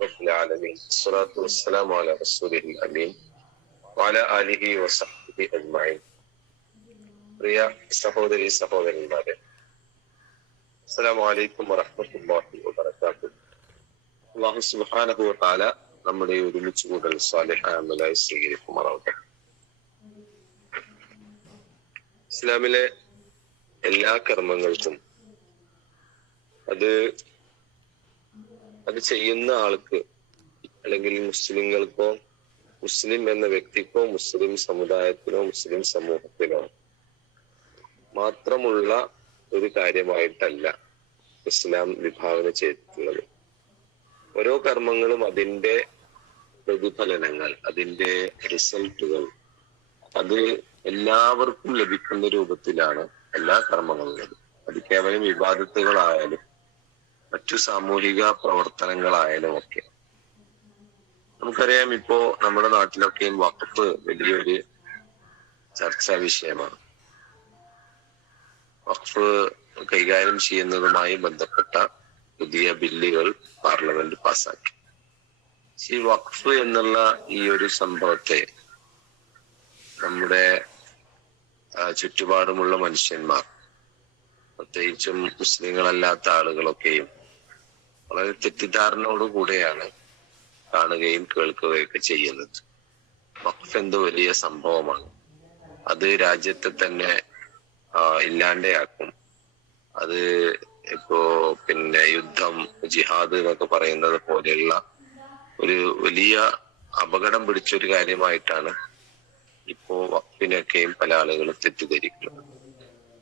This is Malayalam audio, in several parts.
رب العالمين الصلاة والسلام على رسوله الأمين وعلى آله وصحبه أجمعين. പ്രിയ സഹോദരി സഹോദരന്മാരെ, അസ്സലാമു അലൈക്കും വറഹ്മത്തുള്ളാഹി വബറകാതുഹു. അല്ലാഹു സുബ്ഹാനഹു വ തആല നമ്മുടെ ഒരുമിച്ച് കൂടൽ സാലിഹായ അമലായി സ്വീകരിക്കുമാറാവട്ടെ. ഇസ്ലാമിലെ എല്ലാ കർമ്മങ്ങൾക്കും അത് ചെയ്യുന്ന ആൾക്ക്, അല്ലെങ്കിൽ മുസ്ലിങ്ങൾക്കോ, മുസ്ലിം എന്ന വ്യക്തിക്കോ, മുസ്ലിം സമുദായത്തിനോ, മുസ്ലിം സമൂഹത്തിനോ മാത്രമുള്ള ഒരു കാര്യമായിട്ടല്ല ഇസ്ലാം വിഭാവന ചെയ്തിട്ടുള്ളത്. ഓരോ കർമ്മങ്ങളും അതിന്റെ പ്രതിഫലനങ്ങൾ, അതിന്റെ റിസൾട്ടുകൾ, അത് എല്ലാവർക്കും ലഭിക്കുന്ന രൂപത്തിലാണ് എല്ലാ കർമ്മങ്ങളും. അത് കേവലം ഇബാദത്തുകളായാലും മറ്റു സാമൂഹിക പ്രവർത്തനങ്ങളായാലും ഒക്കെ. നമുക്കറിയാം, ഇപ്പോ നമ്മുടെ നാട്ടിലൊക്കെയും വഖഫ് വലിയൊരു ചർച്ചാ വിഷയമാണ്. വഖഫ് കൈകാര്യം ചെയ്യുന്നതുമായി ബന്ധപ്പെട്ട പുതിയ ബില്ലുകൾ പാർലമെന്റ് പാസാക്കി. ഈ വഖഫ് എന്നുള്ള ഈ ഒരു സംഭവത്തെ നമ്മുടെ ചുറ്റുപാടുമുള്ള മനുഷ്യന്മാർ, പ്രത്യേകിച്ചും മുസ്ലിങ്ങളല്ലാത്ത ആളുകളൊക്കെയും വളരെ തെറ്റിദ്ധാരണയോടുകൂടെയാണ് കാണുകയും കേൾക്കുകയൊക്കെ ചെയ്യുന്നത്. വഖഫ് എന്തോ വലിയ സംഭവമാണ്, അത് രാജ്യത്തെ തന്നെ ഇല്ലാണ്ടെയാക്കും, അത് ഇപ്പോ യുദ്ധം, ജിഹാദ് എന്നൊക്കെ പറയുന്നത് പോലെയുള്ള ഒരു വലിയ അപകടം പിടിച്ചൊരു കാര്യമായിട്ടാണ് ഇപ്പോ വഖഫിനൊക്കെയും പല ആളുകളും തെറ്റിദ്ധരിക്കുന്നത്.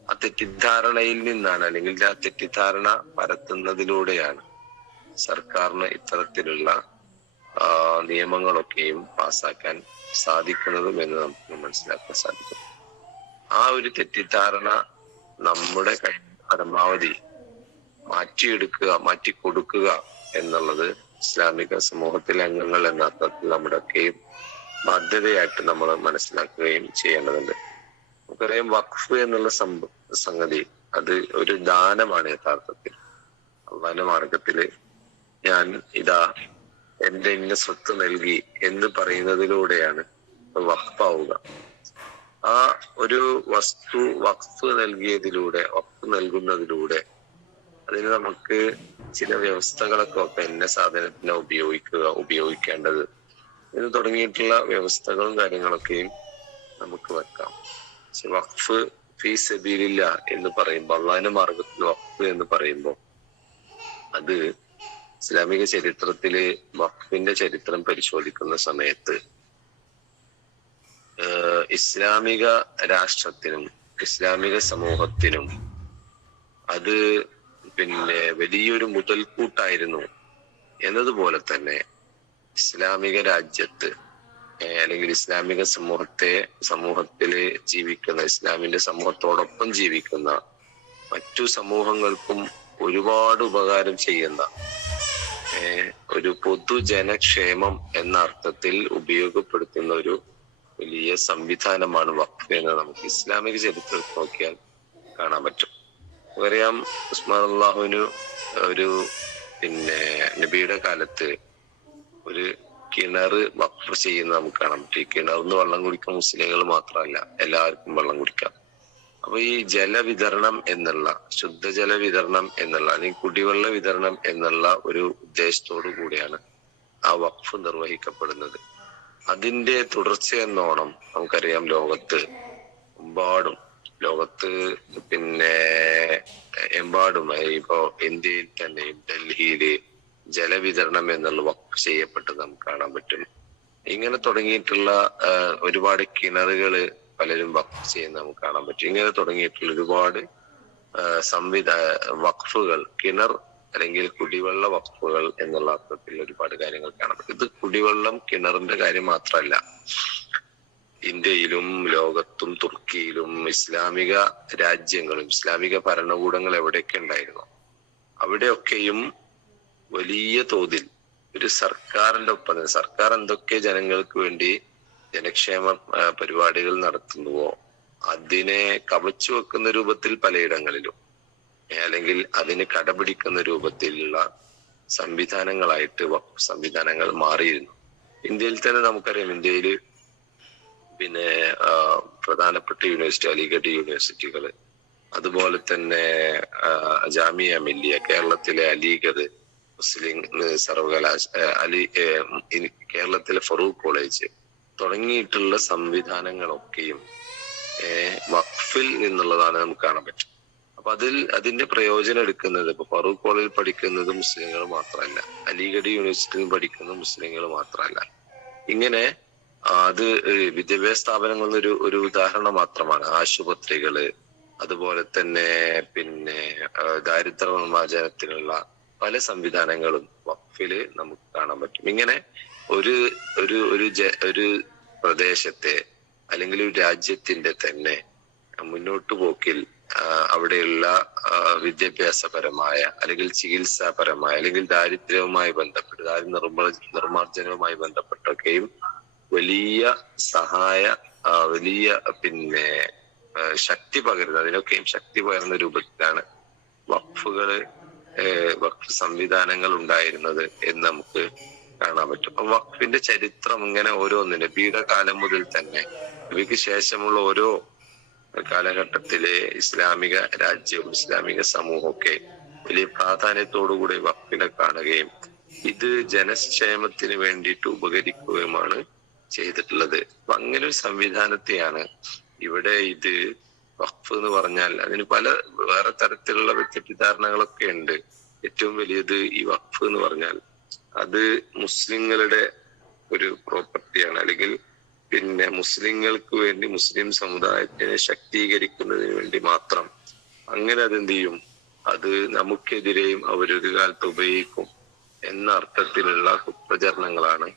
ആ തെറ്റിദ്ധാരണയിൽ നിന്നാണ്, അല്ലെങ്കിൽ ആ തെറ്റിദ്ധാരണ പരത്തുന്നതിലൂടെയാണ് സർക്കാരിന് ഇത്തരത്തിലുള്ള നിയമങ്ങളൊക്കെയും പാസ്സാക്കാൻ സാധിക്കുന്നതും എന്ന് നമുക്ക് മനസ്സിലാക്കാൻ സാധിക്കും. ആ ഒരു തെറ്റിദ്ധാരണ നമ്മുടെ പരമാവധി മാറ്റിക്കൊടുക്കുക എന്നുള്ളത് ഇസ്ലാമിക സമൂഹത്തിലെ അംഗങ്ങൾ എന്ന അർത്ഥത്തിൽ നമ്മുടെയൊക്കെയും ബാധ്യതയായിട്ട് നമ്മൾ മനസ്സിലാക്കുകയും ചെയ്യേണ്ടതുണ്ട്. നമുക്കറിയാം, വഖഫ് എന്നുള്ള സംഗതി അത് ഒരു ദാനമാണ്. യഥാർത്ഥത്തിൽ അള്ളാന്റെ മാർഗത്തില് ഞാൻ എന്റെ ഇന്ന സ്വത്ത് നൽകി എന്ന് പറയുന്നതിലൂടെയാണ് വഖഫാവുക. ആ ഒരു വസ്തു വഖഫ് നൽകുന്നതിലൂടെ അതിന് നമുക്ക് ചില വ്യവസ്ഥകളൊക്കെ ഇന്ന സാധനത്തിനെ ഉപയോഗിക്കേണ്ടത് എന്ന് തുടങ്ങിയിട്ടുള്ള വ്യവസ്ഥകളും കാര്യങ്ങളൊക്കെയും നമുക്ക് വെക്കാം. പക്ഷെ വഖഫ് ഫീ സബീലില്ലാഹ് എന്ന് പറയുമ്പോൾ, അള്ളാഹിന്റെ മാർഗത്തിൽ വഖഫ് എന്ന് പറയുമ്പോൾ, അത് ഇസ്ലാമിക ചരിത്രത്തില് വഖഫിന്റെ ചരിത്രം പരിശോധിക്കുന്ന സമയത്ത് ഇസ്ലാമിക രാഷ്ട്രത്തിനും ഇസ്ലാമിക സമൂഹത്തിനും അത് വലിയൊരു മുതൽക്കൂട്ടായിരുന്നു എന്നതുപോലെ തന്നെ ഇസ്ലാമിക രാജ്യത്ത്, അല്ലെങ്കിൽ ഇസ്ലാമിക സമൂഹത്തില് ജീവിക്കുന്ന, ഇസ്ലാമിന്റെ സമൂഹത്തോടൊപ്പം ജീവിക്കുന്ന മറ്റു സമൂഹങ്ങൾക്കും ഒരുപാട് ഉപകാരം ചെയ്യുന്ന ഒരു പൊതുജനക്ഷേമം എന്ന അർത്ഥത്തിൽ ഉപയോഗപ്പെടുത്തുന്ന ഒരു വലിയ സംവിധാനമാണ് വഖഫ് എന്ന് നമുക്ക് ഇസ്ലാമിക ചരിത്രത്തിൽ നോക്കിയാൽ കാണാൻ പറ്റും. നമുക്കറിയാം, ഉസ്മാൻ അള്ളാഹുവിന് നബിയുടെ കാലത്ത് ഒരു കിണർ വഖഫ് ചെയ്യുന്ന നമുക്ക് കാണാൻ പറ്റും. ഈ കിണറിന്ന് വെള്ളം കുടിക്കാൻ മുസ്ലിങ്ങൾ മാത്രമല്ല, എല്ലാവർക്കും വെള്ളം കുടിക്കാം. അപ്പൊ ഈ ജലവിതരണം എന്നുള്ള, ശുദ്ധജല വിതരണം എന്നുള്ള, അല്ലെങ്കിൽ കുടിവെള്ള വിതരണം എന്നുള്ള ഒരു ഉദ്ദേശത്തോടു കൂടിയാണ് ആ വഖഫ് നിർവഹിക്കപ്പെടുന്നത്. അതിന്റെ തുടർച്ചയെന്നോണം നമുക്കറിയാം, ലോകത്ത് എമ്പാടുമായി ഇപ്പോ ഇന്ത്യയിൽ തന്നെയും ഡൽഹിയില് ജലവിതരണം എന്നുള്ള വഖഫ് ചെയ്യപ്പെട്ടത് നമുക്ക് കാണാൻ പറ്റും. ഇങ്ങനെ തുടങ്ങിയിട്ടുള്ള ഒരുപാട് കിണറുകള് പലരും വഖഫ് ചെയ്യുന്ന നമുക്ക് കാണാൻ പറ്റും. ഇങ്ങനെ തുടങ്ങിയിട്ടുള്ള ഒരുപാട് വഖഫുകൾ, കിണർ അല്ലെങ്കിൽ കുടിവെള്ള വഖഫുകൾ എന്നുള്ള അർത്ഥത്തിൽ ഒരുപാട് കാര്യങ്ങൾ കാണാൻ പറ്റും. ഇത് കുടിവെള്ളം, കിണറിന്റെ കാര്യം മാത്രമല്ല, ഇന്ത്യയിലും ലോകത്തും തുർക്കിയിലും ഇസ്ലാമിക രാജ്യങ്ങളും ഇസ്ലാമിക ഭരണകൂടങ്ങൾ എവിടെയൊക്കെ ഉണ്ടായിരുന്നു അവിടെയൊക്കെയും വലിയ തോതിൽ ഒരു സർക്കാരിന്റെ ഒപ്പം, സർക്കാർ എന്തൊക്കെ ജനങ്ങൾക്ക് വേണ്ടി ജനക്ഷേമ പരിപാടികൾ നടത്തുന്നുവോ അതിനെ കവച്ചു വെക്കുന്ന രൂപത്തിൽ പലയിടങ്ങളിലും, അല്ലെങ്കിൽ അതിന് കടപിടിക്കുന്ന രൂപത്തിലുള്ള സംവിധാനങ്ങളായിട്ട് വഖഫ് സംവിധാനങ്ങൾ മാറിയിരുന്നു. ഇന്ത്യയിൽ തന്നെ നമുക്കറിയാം, ഇന്ത്യയിൽ പിന്നെ പ്രധാനപ്പെട്ട യൂണിവേഴ്സിറ്റി അലിഗഡ് യൂണിവേഴ്സിറ്റികള്, അതുപോലെ തന്നെ ജാമിയ മില്ലിയ, കേരളത്തിലെ അലിഗഡ് മുസ്ലിം സർവകലാശാല, കേരളത്തിലെ ഫറൂഖ് കോളേജ് തുടങ്ങിയിട്ടുള്ള സംവിധാനങ്ങളൊക്കെയും വഖഫിൽ നിന്നുള്ളതാണ് നമുക്ക് കാണാൻ പറ്റും. അപ്പൊ അതിന്റെ പ്രയോജനം എടുക്കുന്നത് ഇപ്പൊ ഫറൂഖ് കോളേജിൽ പഠിക്കുന്നത് മുസ്ലിങ്ങൾ മാത്രമല്ല, അലിഗഡ് യൂണിവേഴ്സിറ്റിയിൽ പഠിക്കുന്ന മുസ്ലിങ്ങൾ മാത്രമല്ല. ഇങ്ങനെ അത് വിദ്യാഭ്യാസ സ്ഥാപനങ്ങളിൽ ഒരു ഉദാഹരണം മാത്രമാണ്. ആശുപത്രികള്, അതുപോലെ തന്നെ പിന്നെ ദാരിദ്ര്യ നിർമ്മാർജ്ജനത്തിനുള്ള പല സംവിധാനങ്ങളും വഖഫില് നമുക്ക് കാണാൻ പറ്റും. ഇങ്ങനെ ഒരു ഒരു ഒരു പ്രദേശത്തെ അല്ലെങ്കിൽ ഒരു രാജ്യത്തിന്റെ തന്നെ മുന്നോട്ടു പോക്കിൽ അവിടെയുള്ള വിദ്യാഭ്യാസപരമായ അല്ലെങ്കിൽ ചികിത്സാപരമായ അല്ലെങ്കിൽ ദാരിദ്ര്യവുമായി ബന്ധപ്പെട്ട് നിർമ്മാർജ്ജനവുമായി ബന്ധപ്പെട്ടൊക്കെയും വലിയ വലിയ പിന്നെ ശക്തി പകരുന്ന, അതിനൊക്കെയും ശക്തി പകരുന്ന രൂപത്തിലാണ് വഖഫ് സംവിധാനങ്ങൾ ഉണ്ടായിരുന്നത് എന്ന് നമുക്ക് കാണാൻ പറ്റും. അപ്പൊ വഖഫിന്റെ ചരിത്രം ഇങ്ങനെ ഓരോന്നിന് നബിയുടെ കാലം മുതൽ തന്നെ നബിക്ക് ശേഷമുള്ള ഓരോ കാലഘട്ടത്തിലെ ഇസ്ലാമിക രാജ്യവും ഇസ്ലാമിക സമൂഹമൊക്കെ വലിയ പ്രാധാന്യത്തോടുകൂടി വഖഫിനെ കാണുകയും ഇത് ജനക്ഷേമത്തിന് വേണ്ടിയിട്ട് ഉപകരിക്കുകയുമാണ് ചെയ്തിട്ടുള്ളത്. അപ്പൊ അങ്ങനെ ഒരു സംവിധാനത്തെയാണ് ഇവിടെ ഇത് വഖഫ് എന്ന് പറഞ്ഞാൽ അതിന് പല വേറെ തരത്തിലുള്ള തെറ്റിദ്ധാരണകളൊക്കെ ഉണ്ട്. ഏറ്റവും വലിയത് ഈ വഖഫ് എന്ന് പറഞ്ഞാൽ അത് മുസ്ലിങ്ങളുടെ ഒരു പ്രോപ്പർട്ടിയാണ്, അല്ലെങ്കിൽ പിന്നെ മുസ്ലിങ്ങൾക്ക് വേണ്ടി മുസ്ലിം സമുദായത്തിനെ ശാക്തീകരിക്കുന്നതിന് വേണ്ടി മാത്രം അങ്ങനെ അതെന്ത് ചെയ്യും, അത് നമുക്കെതിരെയും അവരൊരു കാലത്ത് ഉപയോഗിക്കും എന്ന അർത്ഥത്തിലുള്ള കുപ്രചരണങ്ങളാണ്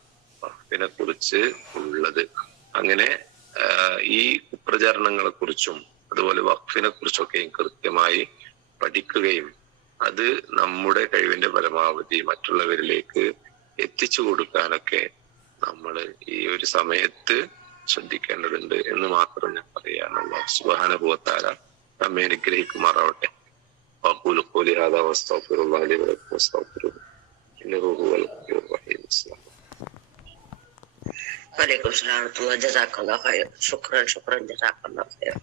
വഖഫിനെ കുറിച്ച് ഉള്ളത്. അങ്ങനെ ഈ കുപ്രചരണങ്ങളെ കുറിച്ചും അതുപോലെ വഖഫിനെ കുറിച്ചൊക്കെ കൃത്യമായി പഠിക്കുകയും അത് നമ്മുടെ കഴിവിന്റെ പരമാവധി മറ്റുള്ളവരിലേക്ക് എത്തിച്ചു കൊടുക്കാനൊക്കെ നമ്മൾ ഈ ഒരു സമയത്ത് ശ്രദ്ധിക്കേണ്ടതുണ്ട് എന്ന് മാത്രം ഞാൻ പറയാണ്. അല്ലാഹു സുബ്ഹാനഹു വ തആല നമ്മെ അനുഗ്രഹിക്കുമാറാവട്ടെ. വഖൂലു ഖൗലി ഹാദാ വസ്തഗ്ഫിറുല്ലാഹ ലി വലക്കും വസ്തഗ്ഫിറുഹു ഇന്നഹു ഹുവൽ ഗഫൂറുർ റഹീം. വലൈക്കും സലാം വറഹ്മത്തുള്ളാഹി. ജസാക്കല്ലാഹു ഖൈർ. ശുക്രൻ ജസാക്കല്ലാഹു ഖൈർ.